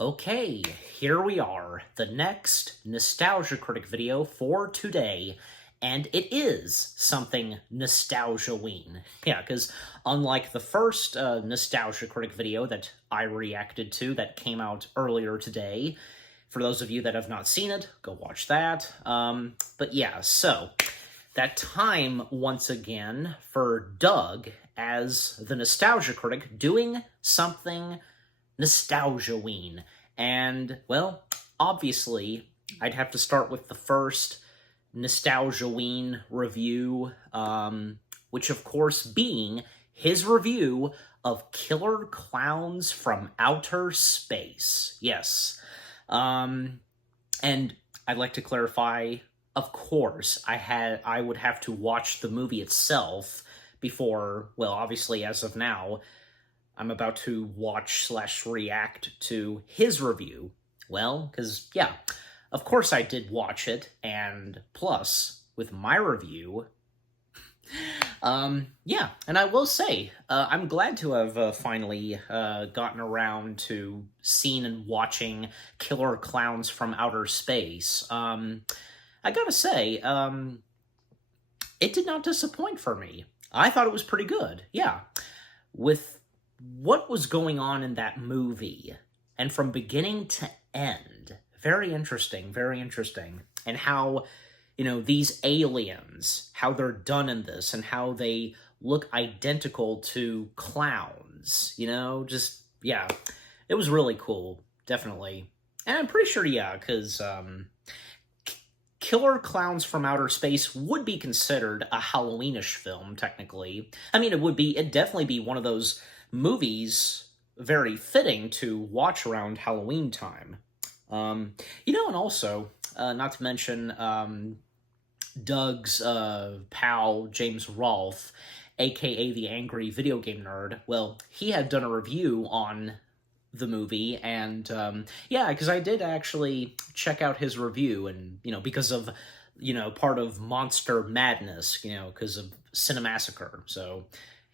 Okay, here we are, the next Nostalgia Critic video for today, and it is something nostalgia-ween. Yeah, because unlike the first Nostalgia Critic video that I reacted to that came out earlier today, for those of you that have not seen it, go watch that. But yeah, so that time once again for Doug as the Nostalgia Critic doing something nostalgia-ween. And, well, obviously, I'd have to start with the first nostalgia-ween review, which, of course, being his review of Killer Klowns from Outer Space. Yes. And I'd like to clarify, of course, I would have to watch the movie itself before, well, obviously, as of now, I'm about to watch/react to his review. Well, because, yeah, of course I did watch it, and plus, with my review, yeah, and I will say, I'm glad to have finally gotten around to seeing and watching Killer Klowns from Outer Space. I gotta say, it did not disappoint for me. I thought it was pretty good, yeah. With what was going on in that movie, and from beginning to end, very interesting, very interesting. And how, you know, these aliens, how they're done in this, and how they look identical to clowns, you know, just, yeah, it was really cool, definitely. And I'm pretty sure, yeah, because, Killer Klowns from Outer Space would be considered a Halloweenish film, technically. I mean, it'd definitely be one of those movies very fitting to watch around Halloween time. You know, and also, not to mention, Doug's pal, James Rolfe, aka the Angry Video Game Nerd, well, he had done a review on the movie, and yeah, because I did actually check out his review, and, you know, because of, you know, part of Monster Madness, you know, because of Cinemassacre, so,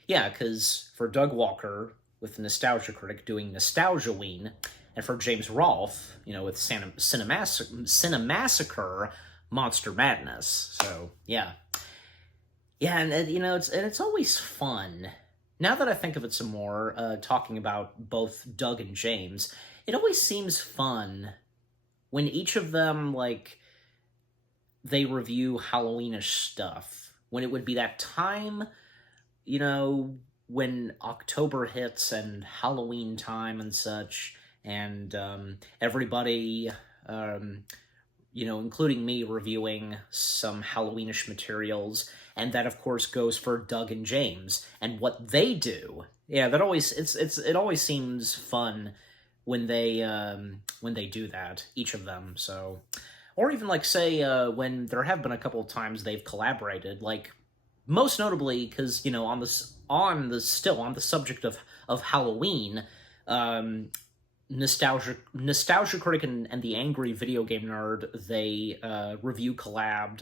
yeah, because for Doug Walker, with Nostalgia Critic doing Nostalgia-ween, and for James Rolfe, you know, with Cinemassacre, Monster Madness, so, yeah. Yeah, and you know, it's always fun. Now that I think of it some more, talking about both Doug and James, it always seems fun when each of them, like, they review Halloweenish stuff. When it would be that time, you know, when October hits and Halloween time and such, and everybody, you know, including me, reviewing some Halloweenish materials, and that, of course, goes for Doug and James, and what they do. Yeah, that always, it always seems fun when they do that, each of them, so... Or even, like, say, when there have been a couple of times they've collaborated, like, most notably, because, you know, on the subject of Halloween, Nostalgia Critic and the Angry Video Game Nerd, they review collabed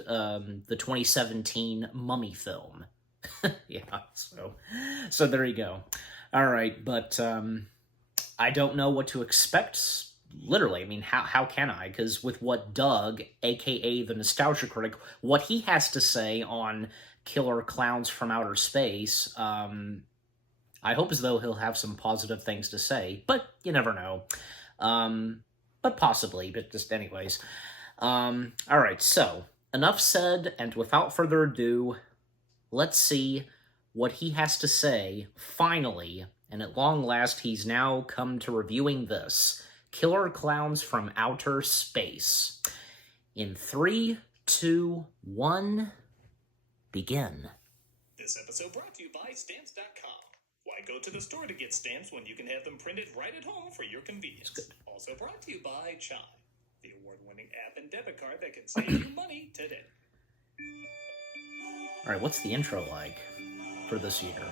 the 2017 Mummy film. Yeah, so there you go. All right, but I don't know what to expect. Literally, I mean, how can I? Because with what Doug, aka the Nostalgia Critic, what he has to say on Killer Klowns from Outer Space, I hope as though he'll have some positive things to say, but you never know. But possibly, but just anyways. Alright, so, enough said, and without further ado, let's see what he has to say, finally, and at long last he's now come to reviewing this, Killer Klowns from Outer Space. In 3, 2, 1, begin. This episode brought to you by Stamps.com. Why go to the store to get stamps when you can have them printed right at home for your convenience? Also brought to you by Chime, the award-winning app and debit card that can save you money today. Alright, what's the intro like for this year? You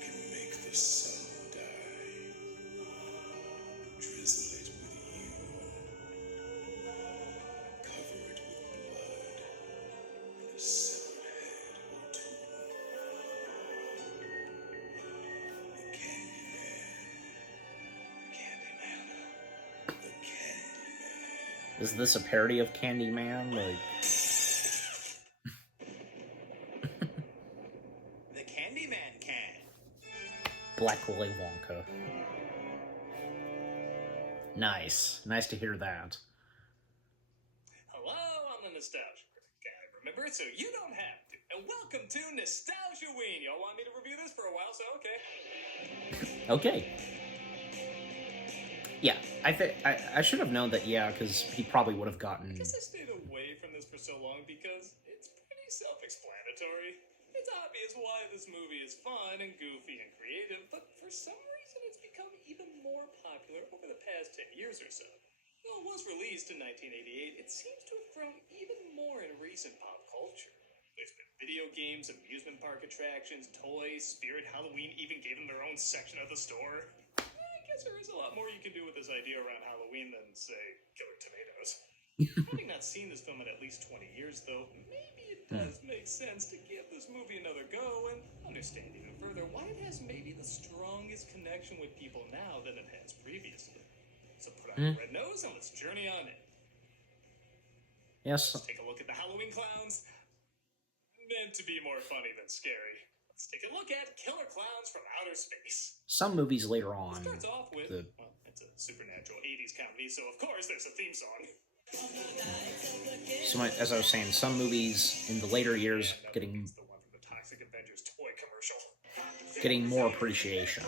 can make the sun die. Drizzle it with you. Cover it with blood and a severed head or two. The Candyman. Is this a parody of Candyman? Like, The Candyman can. Black Willy Wonka. Nice. Nice to hear that. Hello, I'm the Nostalgia Critic guy. Remember, so you don't have to. And welcome to Nostalgiaween. Y'all want me to review this for a while, so okay. Okay. Yeah, I should have known that, yeah, because he probably would have gotten... I guess I stayed away from this for so long because it's pretty self-explanatory. It's obvious why this movie is fun and goofy and creative, but for some reason it's become even more popular over the past 10 years or so. Though it was released in 1988, it seems to have grown even more in recent pop culture. There's been video games, amusement park attractions, toys, Spirit Halloween even gave them their own section of the store. I guess there is a lot more you can do with this idea around Halloween than, say, Killer Tomatoes. Having not seen this film in at least 20 years, though, maybe it does make sense to give this movie another go and understand even further why it has maybe the strongest connection with people now than it has previously. So put on your red nose and let's journey on in. Yes. Let's take a look at the Halloween Clowns. Meant to be more funny than scary. Let's take a look at Killer Clowns from Outer Space. Some movies later on... It starts off with, well, it's a supernatural 80s comedy, so of course there's a theme song. So, as I was saying, some movies in the later years getting It's the one from the Toxic Avengers toy commercial. getting more appreciation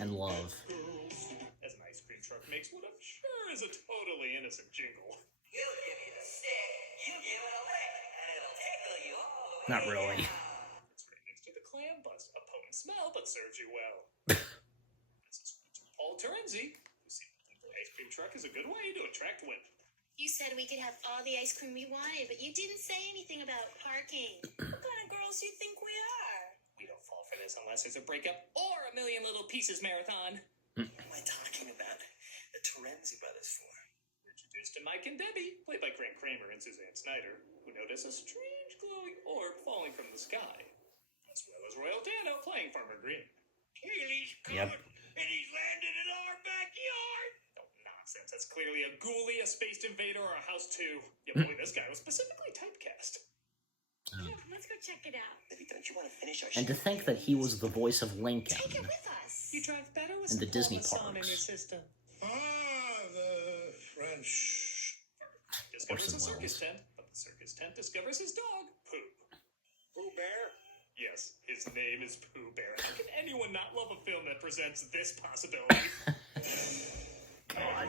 and love. As an ice cream truck makes what I'm sure is a totally innocent jingle. You give me the stick, you give it a lick, and it'll tickle you all the way Not really. down. It's right next to the clam bus, a potent smell, but serves you well. This is Paul Terenzi, who seems to think the ice cream truck is a good way to attract women. You said we could have all the ice cream we wanted, but you didn't say anything about parking. What kind of girls do you think we are? We don't fall for this unless there's a breakup or a million little pieces marathon. What am I talking about the Terenzi brothers for? Introduced to Mike and Debbie, played by Grant Kramer and Suzanne Snyder, who notice a strange glowing orb falling from the sky, as well as Royal Dano playing Farmer Green. He's Yep. and he's landed in our backyard. Oh, nonsense. That's clearly a ghoulie, a spaced invader, or a house 2. Yeah, boy, this guy was specifically typecast. Yeah, let's go check it out. Debbie, don't you want to finish our And to think that he was the voice of Lincoln. Take it with us. You drive better with In the some Disney parmesan in parks. your system. The French. Discovers a Orson circus Welles. tent, but the circus tent discovers his dog, Pooh. Pooh Bear? Yes, his name is Pooh Bear. How can anyone not love a film that presents this possibility? God.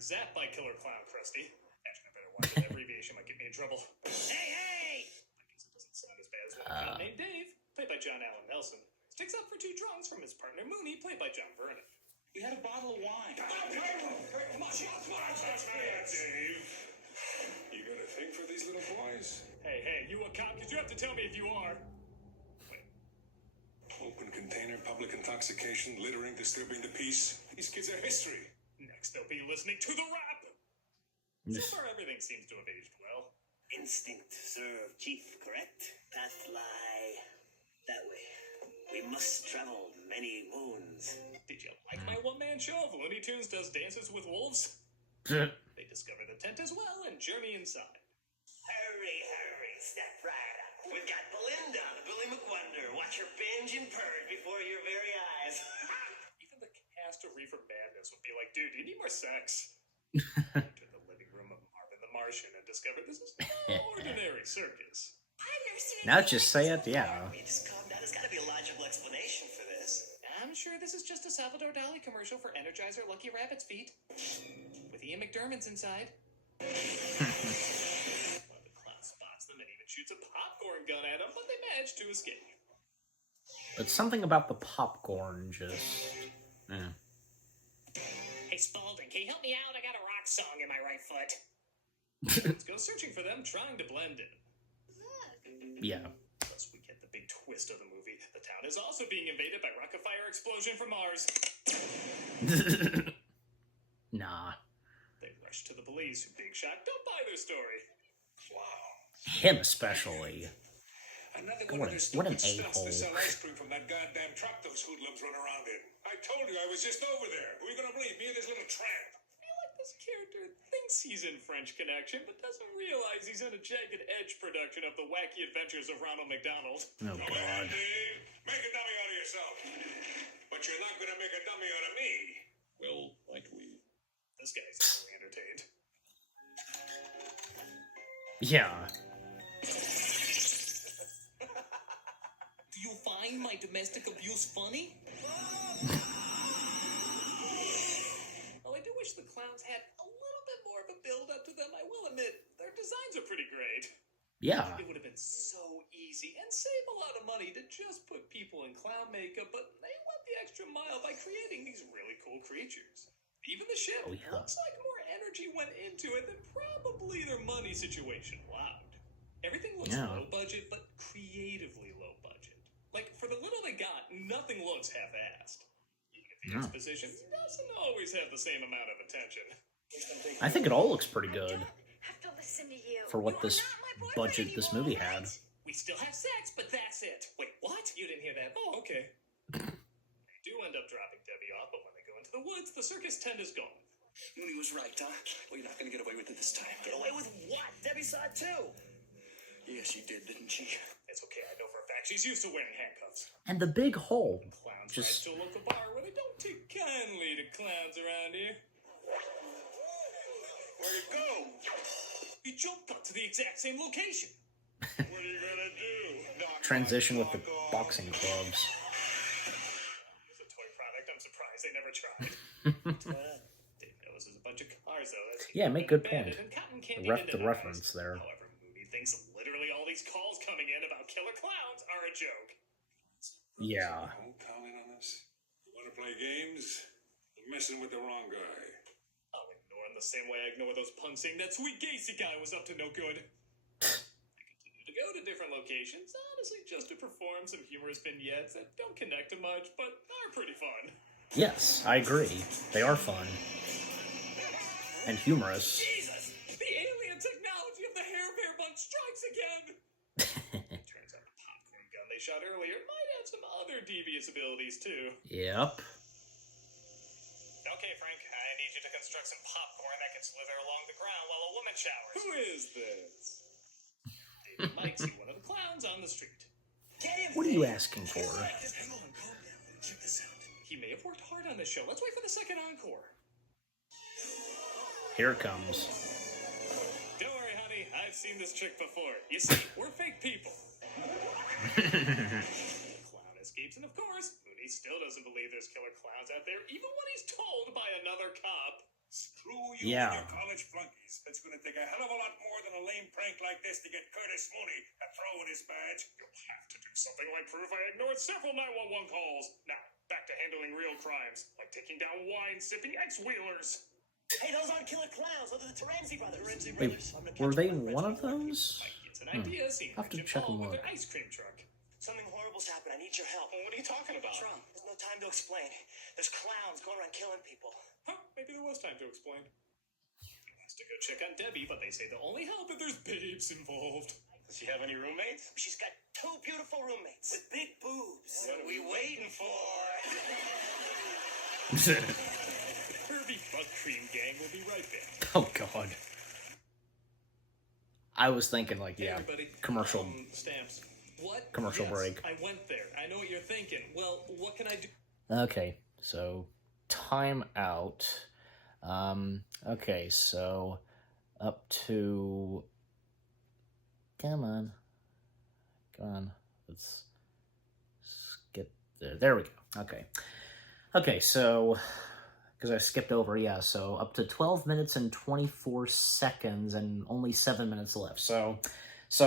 Zapped by Killer Clown Krusty. Actually, I better watch it. That abbreviation might get me in trouble. Hey! I guess it doesn't sound as bad as one cop named Dave, played by John Allen Nelson. Sticks up for 2 drunks from his partner Mooney, played by John Vernon. We had a bottle of wine. Come on, Dave. You got a thing for these little boys? Hey, you a cop? Because you have to tell me if you are. Open container, public intoxication, littering, disturbing the peace. These kids are history. Next, they'll be listening to the rap. So far, everything seems to have aged well. Instinct to serve, Chief, correct? Path lie that way. We must travel many moons. Did you like my one-man show of Looney Tunes Does Dances with Wolves? Hmm. They discover the tent as well and journey inside. Hurry, step right up. We've got Belinda, Billy McWonder. Watch her binge and purge before your very eyes. Even the cast of Reefer Madness would be like, dude, you need more sex. Enter the living room of Marvin the Martian and discover this is no ordinary circus. I've never seen Now anything just like say this it, yeah. Wait, just calm down. There's got to be a logical explanation for this. I'm sure this is just a Salvador Dali commercial for Energizer Lucky Rabbit's feet. With Ian McDermott's inside. One of the clowns spots them and even shoots a popcorn gun at them, but they manage to escape. But something about the popcorn just... Hey, Spaulding, can you help me out? I got a rock song in my right foot. Let's go searching for them, trying to blend in. Yeah. Plus, we get the big twist of the movie. The town is also being invaded by rocket fire explosion from Mars. Nah. They rush to the police, who big shot don't buy their story. Wow. Him especially. Another What one of an- their what an stupid stunts to a-hole. sell ice cream from that goddamn truck those hoodlums run around in. I told you I was just over there. Who are you going to believe? Me or this little tramp? I like This character thinks he's in French Connection, but doesn't realize he's in a Jagged Edge production of The Wacky Adventures of Ronald McDonald. Oh, God. Dave, make a dummy out of yourself. But you're not going to make a dummy out of me. Well, like we... This guy's really entertained. Yeah. Do you find my domestic abuse funny? Well, I do wish the clowns had a little bit more of a build-up to them. I will admit, their designs are pretty great. Yeah. It would have been so easy and save a lot of money to just put people in clown makeup, but they went the extra mile by creating these really cool creatures. Even the ship looks like more energy went into it than probably their money situation allowed. Everything looks low budget, but creatively low budget. Like, for the little they got, nothing looks half-assed. Even if the exposition doesn't always have the same amount of attention. I think it all looks pretty good Have to listen to you. for what You are this not my boyfriend budget this anymore, movie right? had. We still have sex, but that's it. Wait, what? You didn't hear that? Oh, okay. They do end up dropping Debbie off, but when they go into the woods, the circus tent is gone. Mooney was right, huh? Well, you're not going to get away with it this time. Get away with what? Debbie saw it too. Yeah, she did, didn't she? It's okay, I know for a fact she's used to wearing handcuffs. And the big hole. Clowns Just- ride to a local bar where they don't take kindly to clowns around here. Where'd it go? We jump cut to the exact same location. What are you going to do? Knock Transition my with the dog off? boxing clubs. It's a toy product, I'm surprised they never tried. Didn't know this was a bunch of cars, though. That's Yeah, make good abandoned point. and cotton candy The into reference there. However, Mooney thinks literally all these calls coming in about killer clowns are a joke. Yeah. Don't count in on us. You want to play games? You're messing with the wrong guy. I'll ignore him the same way I ignore those punks saying that sweet Gacy guy was up to no good. I continue to go to different locations, honestly just to perform some humorous vignettes that don't connect to much, but are pretty fun. Yes, I agree. They are fun. And humorous. Jesus! The alien technology of the Hair Bear Bunch strikes again! Turns out the popcorn gun they shot earlier might have some other devious abilities, too. Yep. Okay, Frank, I need you to construct some popcorn that can slither along the ground while a woman showers. Who is this? David might see one of the clowns on the street. Get him. What are you asking for? Hang on, calm down. Check this out. He may have worked hard on this show. Let's wait for the second encore. Here it comes. Don't worry, honey. I've seen this trick before. You see, we're fake people. Clown escapes, and of course, Mooney still doesn't believe there's killer clowns out there, even when he's told by another cop. Screw you Yeah. and your college flunkies. It's going to take a hell of a lot more than a lame prank like this to get Curtis Mooney to throw in his badge. You'll have to do something like prove I ignored several 911 calls. Now, back to handling real crimes, like taking down wine-sipping ex-wheelers. Hey, those aren't killer clowns. Those are the Terenzi brothers. Wait, were they one of those? It's an idea seen I'll have to Rich check Paul and with look. their ice cream truck. Something horrible's happened. I need your help. Well, what are you talking about? Trump, there's no time to explain. There's clowns going around killing people. Huh, maybe there was time to explain. He wants to go check on Debbie, but they say they'll only help if there's babes involved. Does she have any roommates? She's got two beautiful roommates with big boobs. What are we waiting for? Herbie Butt Cream Gang will be right back. Oh, God. I was thinking, like, Hey, yeah, everybody. commercial. Stamps. What? Commercial Yes, break. I went there. I know what you're thinking. Well, what can I do? Okay, so time out. Okay, so up to... Come on. Let's skip there. There we go. Okay. Okay, so... Because I skipped over, yeah, so up to 12 minutes and 24 seconds and only 7 minutes left. So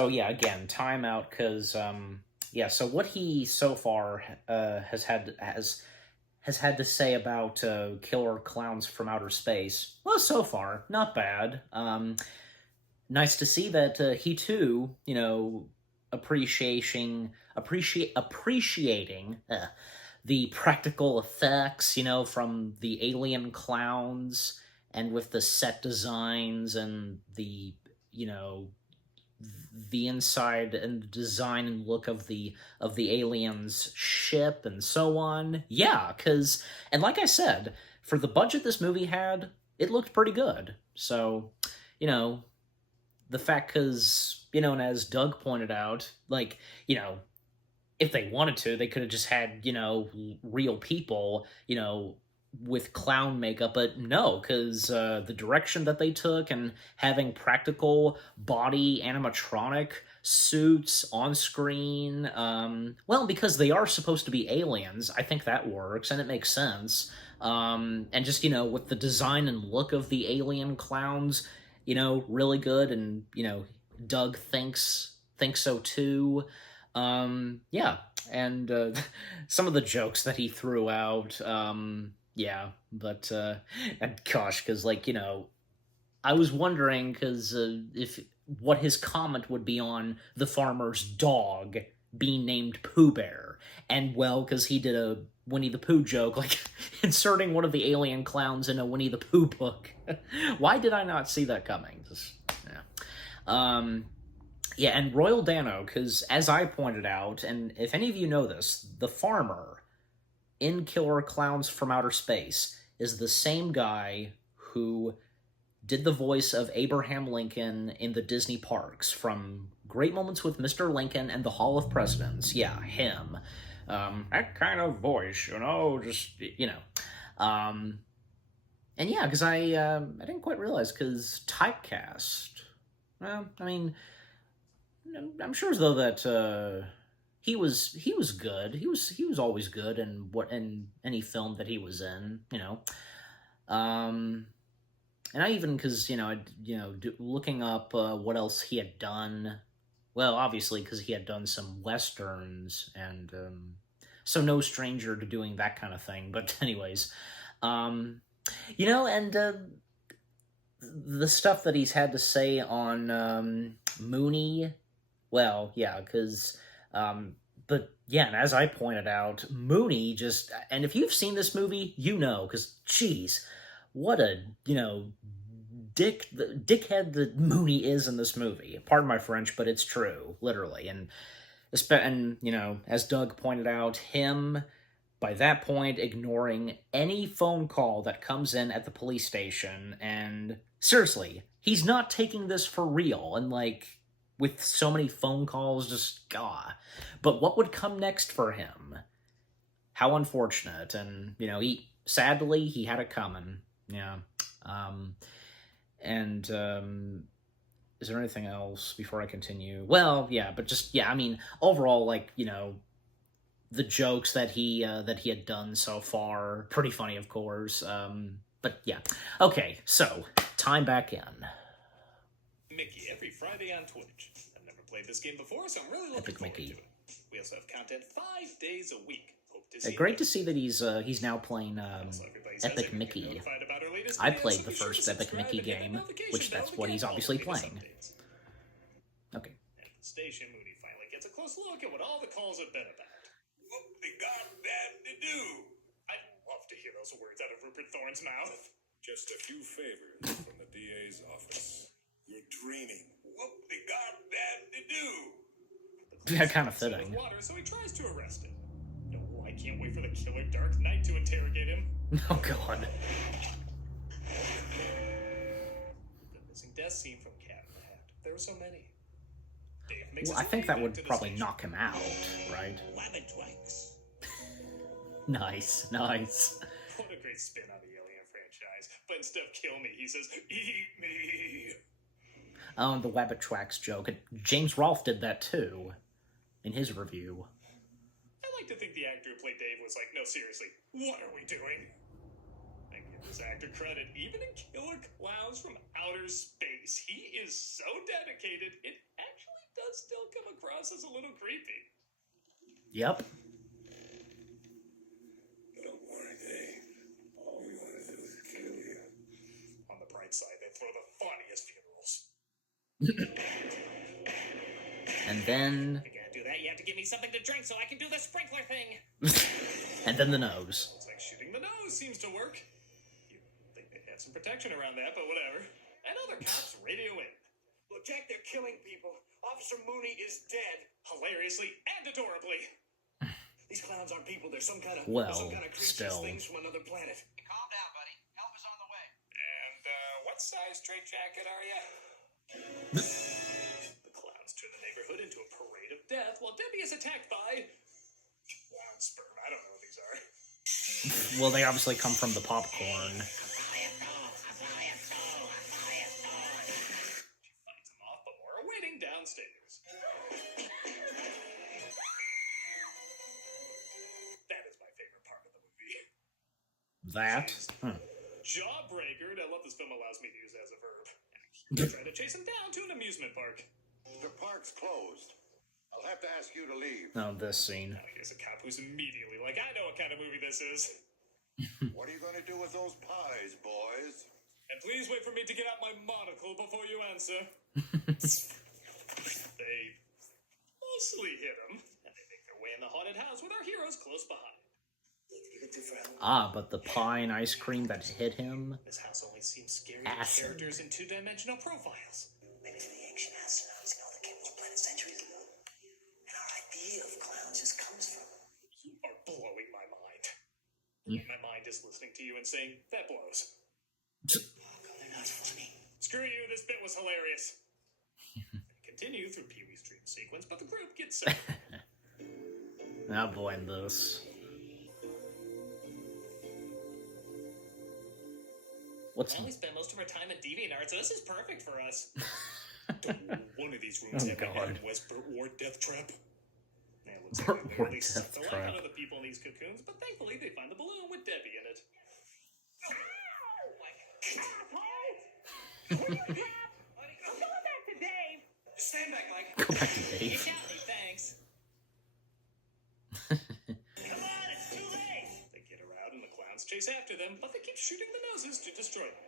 yeah, again, timeout, because, yeah, so what he so far has had to say about killer clowns from outer space, well, so far, not bad. Nice to see that he, too, you know, appreciating the practical effects, you know, from the alien clowns, and with the set designs and the, you know, the inside and the design and look of the aliens' ship and so on. Yeah, and like I said, for the budget this movie had, it looked pretty good. So, you know, the fact, because, and as Doug pointed out, like, if they wanted to, they could have just had, real people, with clown makeup, but no, because the direction that they took and having practical body animatronic suits on screen, well, because they are supposed to be aliens, I think that works and it makes sense. And just, with the design and look of the alien clowns, really good, and, Doug thinks so too. Yeah, and some of the jokes that he threw out, yeah, but and gosh, because I was wondering because if what his comment would be on the farmer's dog being named Pooh Bear, and well, because he did a Winnie the Pooh joke, like inserting one of the alien clowns in a Winnie the Pooh book. Why did I not see that coming? Just, yeah. Yeah, and Royal Dano, because as I pointed out, and if any of you know this, the farmer in Killer Clowns from Outer Space is the same guy who did the voice of Abraham Lincoln in the Disney parks from Great Moments with Mr. Lincoln and the Hall of Presidents. Yeah, him. That kind of voice, just, and yeah, because I didn't quite realize, because typecast, well, I mean, I'm sure as though that he was good. He was always good in any film that he was in, and I even, because looking up what else he had done. Well, obviously, because he had done some westerns, and so no stranger to doing that kind of thing. But anyways, and the stuff that he's had to say on Mooney. Well, yeah, because, but yeah, and as I pointed out, Mooney just, and if you've seen this movie, because, geez, what a, dickhead that Mooney is in this movie. Pardon my French, but it's true, literally. And, as Doug pointed out, him, by that point, ignoring any phone call that comes in at the police station, and seriously, he's not taking this for real, and, with so many phone calls, just, God. But what would come next for him? How unfortunate. And, sadly, he had it coming. Yeah. Is there anything else before I continue? Well, yeah, but just, yeah, I mean, overall, the jokes that he had done so far, pretty funny, of course. But yeah. Okay, so, time back in. Mickey every Friday on Twitch. I've never played this game before, so I'm really looking forward to it. We also have content 5 days a week. Hope to see great to see that he's now playing Epic Mickey. I played the first Epic Mickey game, which that's what he's obviously playing. Okay. At the station, Mooney finally gets a close look at what all the calls have been about. Whoop-de-goddamn-de-doo! I'd love to hear those words out of Rupert Thorne's mouth. Just a few favors from the DA's office. You're dreaming. Whoop-de-goddamn-de-doo! Yeah, kind of fitting. Water, so he tries to arrest him. Oh, I can't wait for the killer Dark Knight to interrogate him. Oh, God. The missing death scene from Cat in the Hat. There were so many. Well, I think that would probably knock him out, right? Wabbitwanks. Nice. What a great spin on the Alien franchise. But instead of kill me, he says, eat me. Oh, the Wabbitwax joke. James Rolfe did that too, in his review. I like to think the actor who played Dave was like, no, seriously, what are we doing? I give this actor credit. Even in Killer Clowns from Outer Space, he is so dedicated, it actually does still come across as a little creepy. Yep. Don't worry, Dave. All we want to do is kill you. On the bright side, they throw the funniest funerals. And then... If you're gonna do that, you have to give me something to drink so I can do the sprinkler thing. and then the nose. It's like shooting the nose seems to work. You'd think they'd have some protection around that, but whatever. And other cops radio in. Look, Jack, they're killing people. Officer Mooney is dead. Hilariously and adorably. These clowns aren't people. They're some kind of Well, creatures, still. things from another planet. Calm down, buddy. Help is on the way. And straitjacket, are you? The clowns turn the neighborhood into a parade of death while Debbie is attacked by clown sperm. I don't know what these are. Well, they obviously come from the popcorn. She fights them off, but more are waiting downstairs. That is my favorite part of the movie. That? Jawbreaker. I love this film allows me to use it as a verb. And try to chase him down to an amusement park. The park's closed. I'll have to ask you to leave. Oh, this scene. Now here's a cop who's immediately like, I know what kind of movie this is. What are you going to do with those pies, boys? And please wait for me to get out my monocle before you answer. They mostly hit him, and they make their way in the haunted house with our heroes close behind. Ah, but the pie and ice cream that hit him? This house only seems scary to Acid. characters in two-dimensional profiles. Maybe to the ancient astronauts, the chemicals planted centuries ago. And our idea of clowns just comes from. You are blowing my mind. My mind is listening to you and saying, that blows. They're not funny. Screw you, this bit was hilarious. They continue through Pee-wee's dream sequence, but the group gets separated. Oh boy, this. What's... Well, we spend most of our time at DeviantArt, so this is perfect for us. One of these rooms Oh, have God. a Whisper or Death Trap. Yeah, it looks Or like they really Death suck the life Trap. out of the people in these cocoons, but thankfully they find the balloon with Debbie in it. I'm going back to Dave. Stand back, Mike. Go back to You Dave. got me, thanks. Come on, it's too late! They get her out and the clowns chase after them, but they keep shooting the noses to destroy them.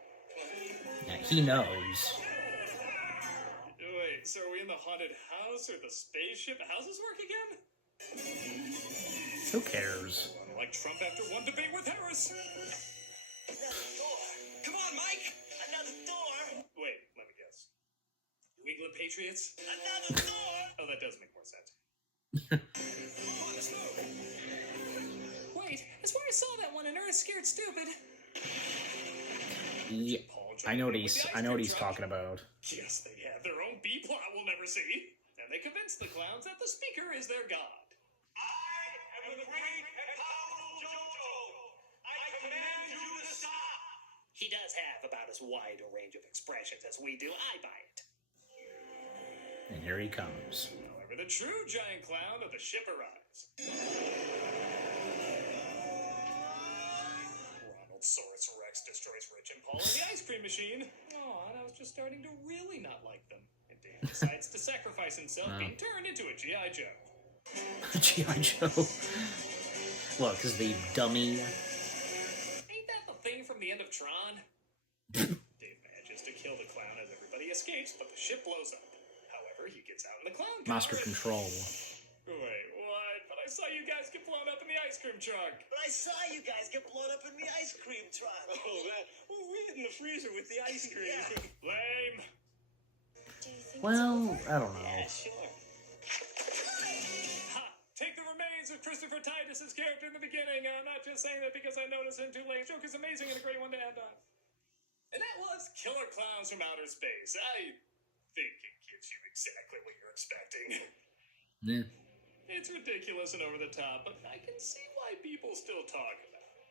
Yeah, he knows. Wait, so are we in the haunted house or the spaceship? How's this work again? Who cares? Like Trump after one debate with Harris. Another door. Come on, Mike! Another door! Wait, let me guess. New England Patriots? Another door! Oh, that does make more sense. Wait, I swear I saw that one and Earth Scared Stupid. Yeah, I know what he's talking about. Yes, they have their own B-plot we'll never see. And they convince the clowns that the speaker is their god. I am the great and powerful JoJo. I command you to stop. He does have about as wide a range of expressions as we do. I buy it. And here he comes. However, the true giant clown of the ship arrives. Ronaldosaurus Rex destroys Rich and Paul in the ice cream machine. Oh, and I was just starting to really not like them. And Dan decides to sacrifice himself, being turned into a G.I. Joe. G.I. Joe. Look, is the dummy. Ain't that the thing from the end of Tron? Dave manages to kill the clown as everybody escapes, but the ship blows up. However, he gets out in the clown car. Master Control. Wait, what? But I saw you guys get blown up in the ice cream truck. But I saw you guys get blown up in the ice cream truck. Oh, that. Well, we hid in the freezer with the ice cream. Lame. Do you think Well, I don't know. Yeah, sure. Ha! Take the remains of Christopher Titus's character in the beginning. I'm not just saying that because I noticed him too late. Joke is amazing and a great one to end on. And that was Killer Clowns from Outer Space. I think it gives you exactly what you're expecting. Yeah. It's ridiculous and over the top, but I can see why people still talk about it.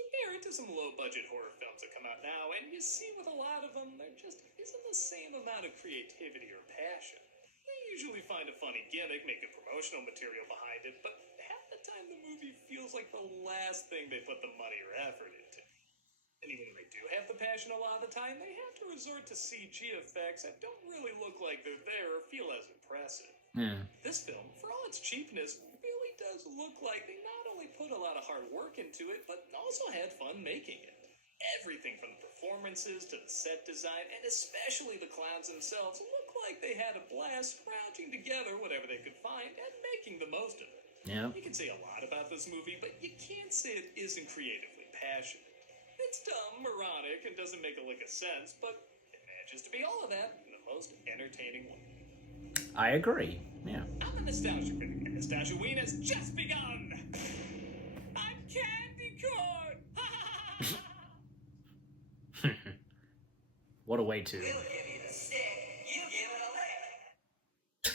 Compare it to some low-budget horror films that come out now, and you see with a lot of them, there just isn't the same amount of creativity or passion. They usually find a funny gimmick, make good promotional material behind it, but half the time the movie feels like the last thing they put the money or effort into. And even when they do have the passion a lot of the time, they have to resort to CG effects that don't really look like they're there or feel as impressive. Yeah. This film, for all its cheapness, really does look like they not only put a lot of hard work into it, but also had fun making it. Everything from the performances to the set design, and especially the clowns themselves, look like they had a blast scrounging together whatever they could find and making the most of it. Yeah. You can say a lot about this movie, but you can't say it isn't creatively passionate. It's dumb, moronic, and doesn't make a lick of sense, but it manages to be all of that in the most entertaining way. I agree. Yeah. I'm a nostalgia critic, and Nostalgia-ween has just begun! I'm candy corn! What a way to... We'll give you the stick, you give it a lick.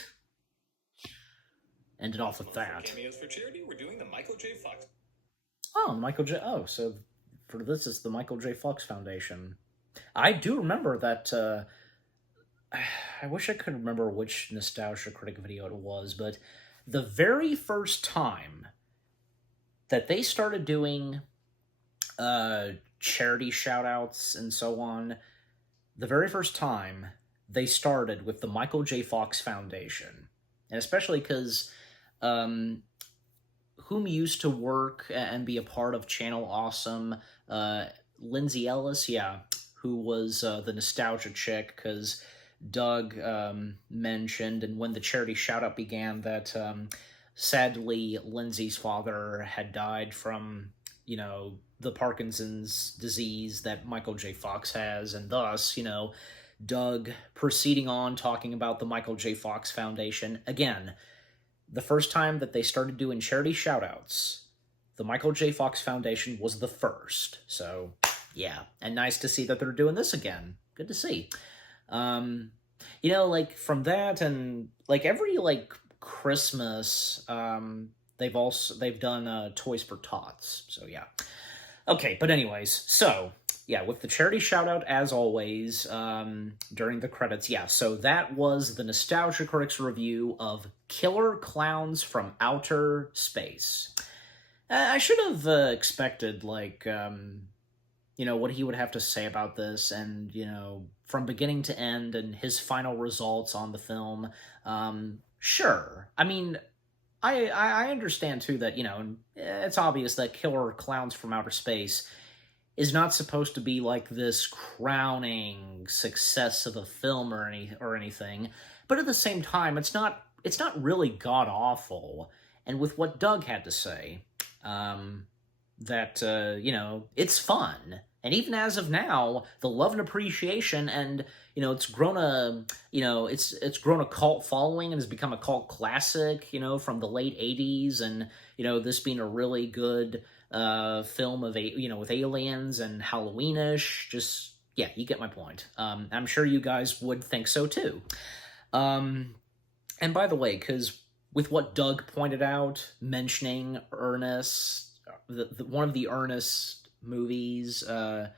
End it off with For that. cameos for charity, we're doing the Michael J. Fox. Oh, Michael J... Oh, so for this, it's the Michael J. Fox Foundation. I do remember that, I wish I could remember which Nostalgia Critic video it was, but the very first time that they started doing charity shout-outs and so on, the very first time they started with the Michael J. Fox Foundation. And especially because whom used to work and be a part of Channel Awesome, Lindsay Ellis, yeah, who was the nostalgia chick, because Doug mentioned, and when the charity shout-out began, that sadly Lindsay's father had died from, you know, the Parkinson's disease that Michael J. Fox has, and thus, you know, Doug proceeding on talking about the Michael J. Fox Foundation. Again, the first time that they started doing charity shout-outs, the Michael J. Fox Foundation was the first. So, yeah. And nice to see that they're doing this again. Good to see. You know, like, from that and, like, every, like, Christmas, they've done Toys for Tots. So, yeah. Okay, but anyways, so... yeah, with the charity shout-out, as always, during the credits, yeah, so that was the Nostalgia Critics review of Killer Klowns from Outer Space. I should have expected, like, you know, what he would have to say about this, and, you know, from beginning to end, and his final results on the film. Sure. I mean, I understand, too, that, you know, it's obvious that Killer Klowns from Outer Space is not supposed to be like this crowning success of a film or anything, but at the same time, it's not really god awful. And with what Doug had to say, that you know, it's fun, and even as of now, the love and appreciation, and you know, it's grown a cult following and has become a cult classic. You know, from the late '80s, and you know, this being a really good film of with aliens and Halloweenish. Just, yeah, you get my point. I'm sure you guys would think so too. And by the way, because with what Doug pointed out, mentioning Ernest, one of the Ernest movies, what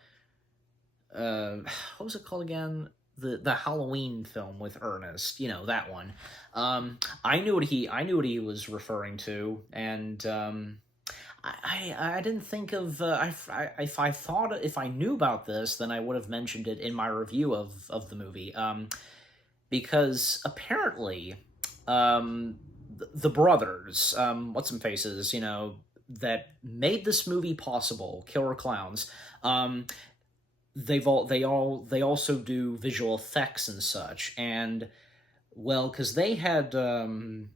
was it called again? The Halloween film with Ernest, you know, that one. I knew what he was referring to, and I didn't think of, if I knew about this, then I would have mentioned it in my review of the movie, because apparently, the brothers, what's-some-faces, you know, that made this movie possible, Killer Klowns, they also do visual effects and such, and, well, because they had done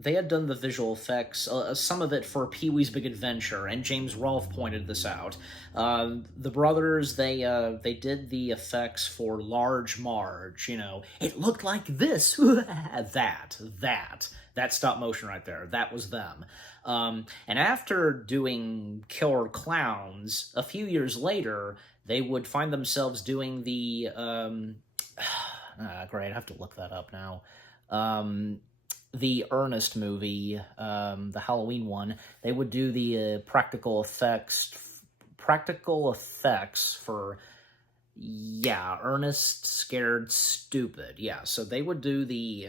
the visual effects, some of it for Pee-wee's Big Adventure, and James Rolfe pointed this out. The brothers, they did the effects for Large Marge, you know, it looked like this, that stop motion right there, that was them. And after doing Killer Klowns, a few years later, they would find themselves doing the, great, I have to look that up now, the Ernest movie, the Halloween one. They would do the practical effects for, yeah, Ernest Scared Stupid. Yeah, so they would do the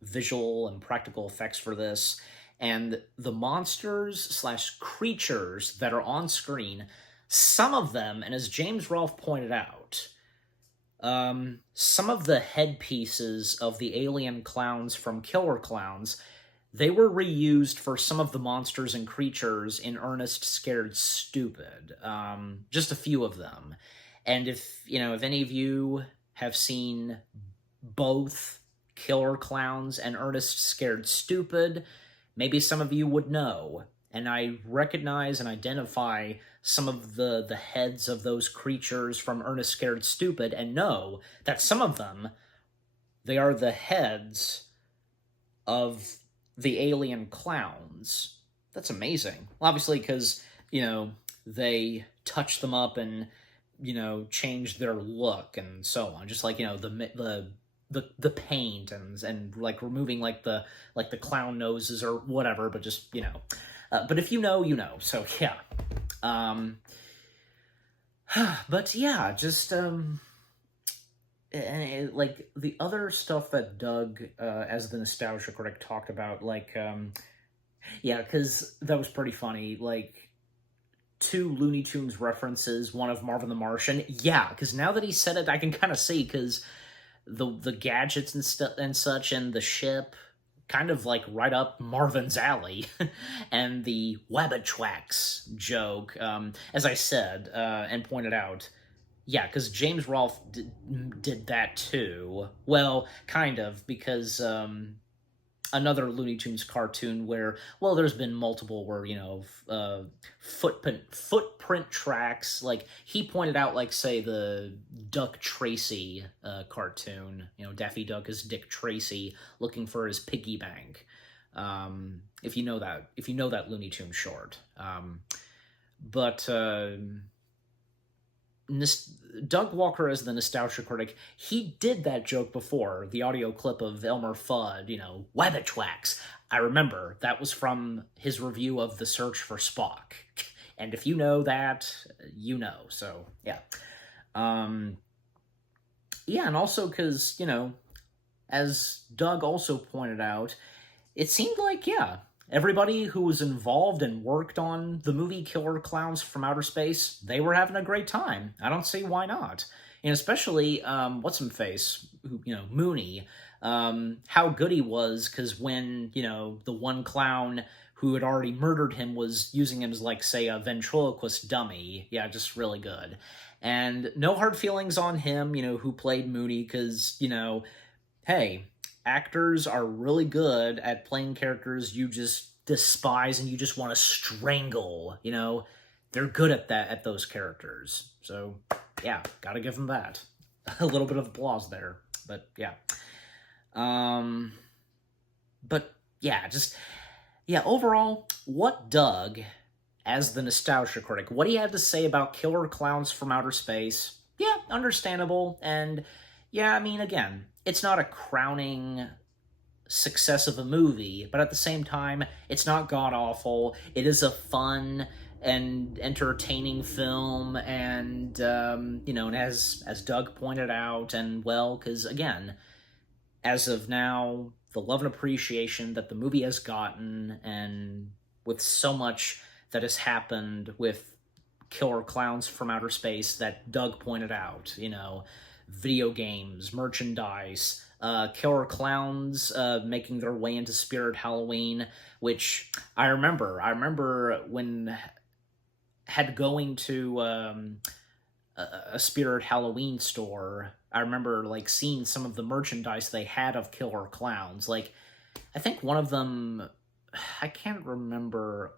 visual and practical effects for this, and the monsters / creatures that are on screen, some of them, and as James Rolfe pointed out, some of the headpieces of the alien clowns from Killer Klowns, they were reused for some of the monsters and creatures in Ernest Scared Stupid. Just a few of them. And if any of you have seen both Killer Klowns and Ernest Scared Stupid, maybe some of you would know. And I recognize and identify some of the heads of those creatures from Ernest Scared Stupid, and know that some of them, they are the heads of the alien clowns. That's amazing. Well, obviously, because, they touch them up and change their look and so on. Just like, the paint and like removing like the clown noses or whatever, but just, but if you know, you know. So yeah. But yeah, just and like the other stuff that Doug, as the Nostalgia Critic, talked about, like, yeah, because that was pretty funny, like, 2 Looney Tunes references, one of Marvin the Martian. Yeah, because now that he said it, I can kind of see, because the gadgets and stuff and such, and the ship, kind of like right up Marvin's alley. And the Wabbitchwax joke, as I said, and pointed out, yeah, because James Rolfe did that too. Well, kind of, because another Looney Tunes cartoon where, well, there's been multiple where, footprint tracks, like, he pointed out, like, say, the Duck Tracy cartoon, Daffy Duck is Dick Tracy looking for his piggy bank, if you know that Looney Tunes short. But Doug Walker as the Nostalgia Critic, he did that joke before, the audio clip of Elmer Fudd, Wabbitchwax. I remember, that was from his review of The Search for Spock. And if you know that, you know, so, yeah. Yeah, and also because, as Doug also pointed out, it seemed like, yeah, everybody who was involved and worked on the movie Killer Klowns from Outer Space, they were having a great time. I don't see why not. And especially, what's-him-face, Mooney, how good he was, because when, the one clown who had already murdered him was using him as, like, say, a ventriloquist dummy. Yeah, just really good. And no hard feelings on him, who played Mooney, because, hey, actors are really good at playing characters you just despise and you just want to strangle, They're good at that, at those characters. So, yeah, gotta give them that. A little bit of applause there, but yeah. But yeah, overall, what Doug, as the Nostalgia Critic, what he had to say about Killer Klowns from Outer Space, yeah, understandable, and yeah, I mean, again, it's not a crowning success of a movie, but at the same time, it's not god-awful. It is a fun and entertaining film, and, and as Doug pointed out, and, well, because, again, as of now, the love and appreciation that the movie has gotten, and with so much that has happened with Killer Klowns from Outer Space that Doug pointed out, video games, merchandise, Killer Klowns making their way into Spirit Halloween, which I remember when had going to a Spirit Halloween store. I remember, like, seeing some of the merchandise they had of Killer Klowns. Like, I think one of them, I can't remember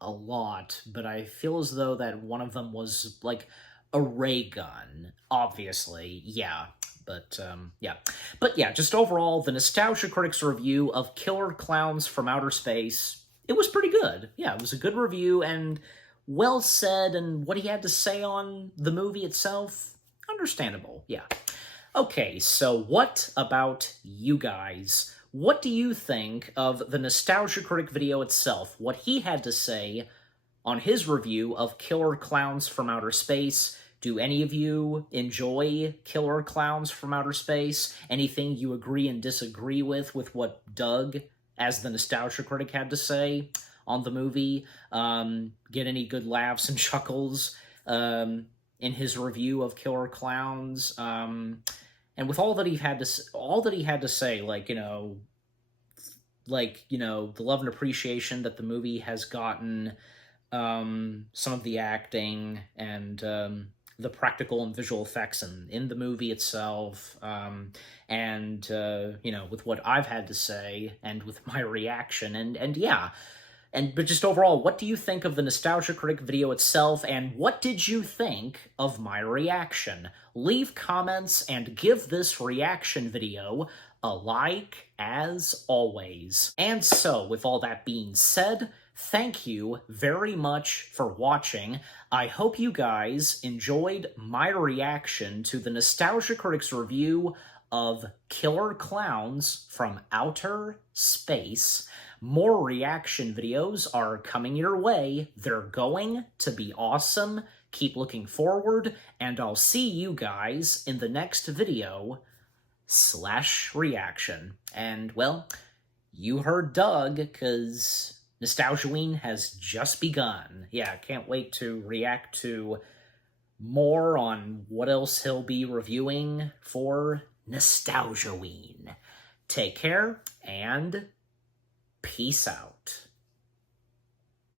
a lot, but I feel as though that one of them was, like, a ray gun, obviously, yeah. But, yeah. But, yeah, just overall, the Nostalgia Critic's review of Killer Klowns from Outer Space, it was pretty good. Yeah, it was a good review, and well said, and what he had to say on the movie itself, understandable, yeah. Okay, so what about you guys? What do you think of the Nostalgia Critic video itself? What he had to say on his review of Killer Klowns from Outer Space? Do any of you enjoy Killer Klowns from Outer Space? Anything you agree and disagree with what Doug, as the Nostalgia Critic, had to say on the movie? Get any good laughs and chuckles in his review of Killer Klowns? And with all that he had to say, like, the love and appreciation that the movie has gotten, some of the acting, and the practical and visual effects in the movie itself, and with what I've had to say, and with my reaction, and yeah. But just overall, what do you think of the Nostalgia Critic video itself, and what did you think of my reaction? Leave comments and give this reaction video a like, as always. And so, with all that being said, thank you very much for watching. I hope you guys enjoyed my reaction to the Nostalgia Critics review of Killer Klowns from Outer Space. More reaction videos are coming your way. They're going to be awesome. Keep looking forward, and I'll see you guys in the next video / reaction. And, well, you heard Doug, because Nostalgiaween has just begun. Yeah, can't wait to react to more on what else he'll be reviewing for Nostalgiaween. Take care, and peace out.